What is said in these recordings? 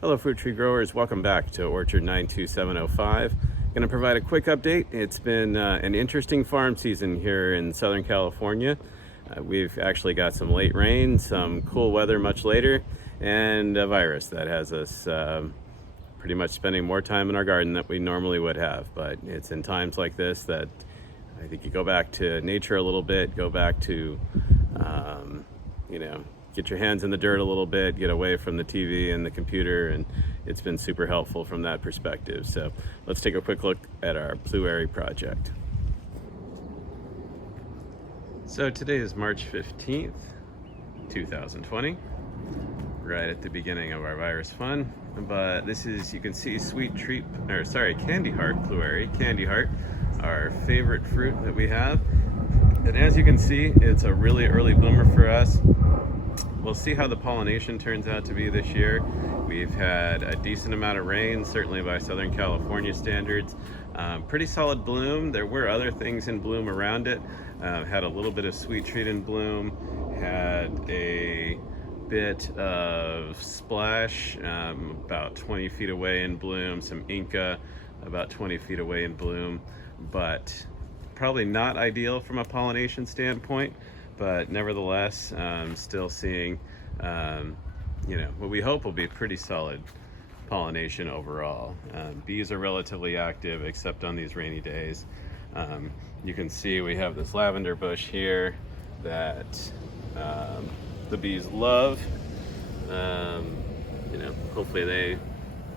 Hello fruit tree growers, welcome back to Orchard 92705. Going to provide a quick update. It's been an interesting farm season here in Southern California. We've actually got some late rain, some cool weather much later, and a virus that has us pretty much spending more time in our garden than we normally would have. But it's in times like this that I think you go back to nature a little bit, go back to, get your hands in the dirt a little bit, get away from the TV and the computer, and it's been super helpful from that perspective. So let's take a quick look at our Pluerry project. So today is March 15th, 2020, right at the beginning of our virus fun. But this is, you can see Candy Heart Pluerry, Candy Heart, our favorite fruit that we have. And as you can see, it's a really early bloomer for us. We'll see how the pollination turns out to be this year. We've had a decent amount of rain, certainly by Southern California standards. Pretty solid bloom. There were other things in bloom around it. Had a little bit of sweet treat in bloom, had a bit of splash about 20 feet away in bloom, some Inca about 20 feet away in bloom, but probably not ideal from a pollination standpoint. But nevertheless, still seeing, what we hope will be pretty solid pollination overall. Bees are relatively active, except on these rainy days. You can see we have this lavender bush here that the bees love. Hopefully they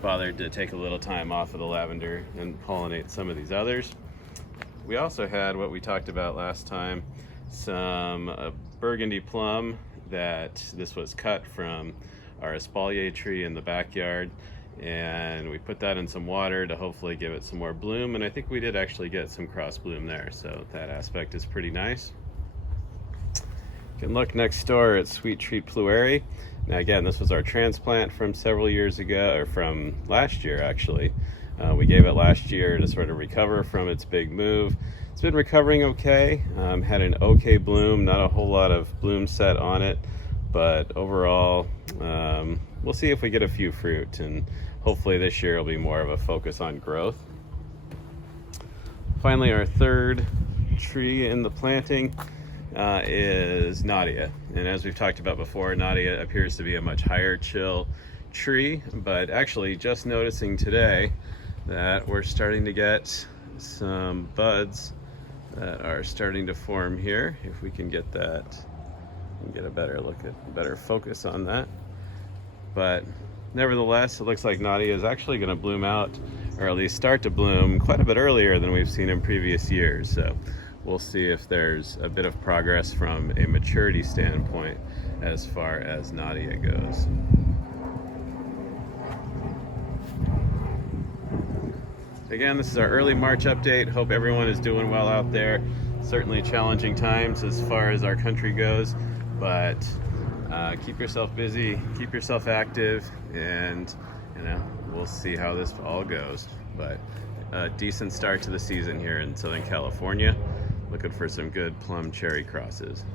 bothered to take a little time off of the lavender and pollinate some of these others. We also had what we talked about last time, some burgundy plum that this was cut from our espalier tree in the backyard, and we put that in some water to hopefully give it some more bloom, and I think we did actually get some cross bloom there, so that aspect is pretty nice. You can look next door at Sweet Treat Pluerry. Now again, this was our transplant from several years ago, or from last year actually. We gave it last year to sort of recover from its big move. It's been recovering okay, had an okay bloom, not a whole lot of bloom set on it, but overall, we'll see if we get a few fruit, and hopefully this year will be more of a focus on growth. Finally, our third tree in the planting is Nadia, and as we've talked about before, Nadia appears to be a much higher chill tree, but actually just noticing today that we're starting to get some buds that are starting to form here. If we can get that and get a better focus on that. But nevertheless, it looks like Nadia is actually going to bloom out, or at least start to bloom quite a bit earlier than we've seen in previous years. So we'll see if there's a bit of progress from a maturity standpoint as far as Nadia goes. Again, this is our early March update. Hope everyone is doing well out there. Certainly challenging times as far as our country goes, but keep yourself busy, keep yourself active, and we'll see how this all goes. But a decent start to the season here in Southern California. Looking for some good plum cherry crosses.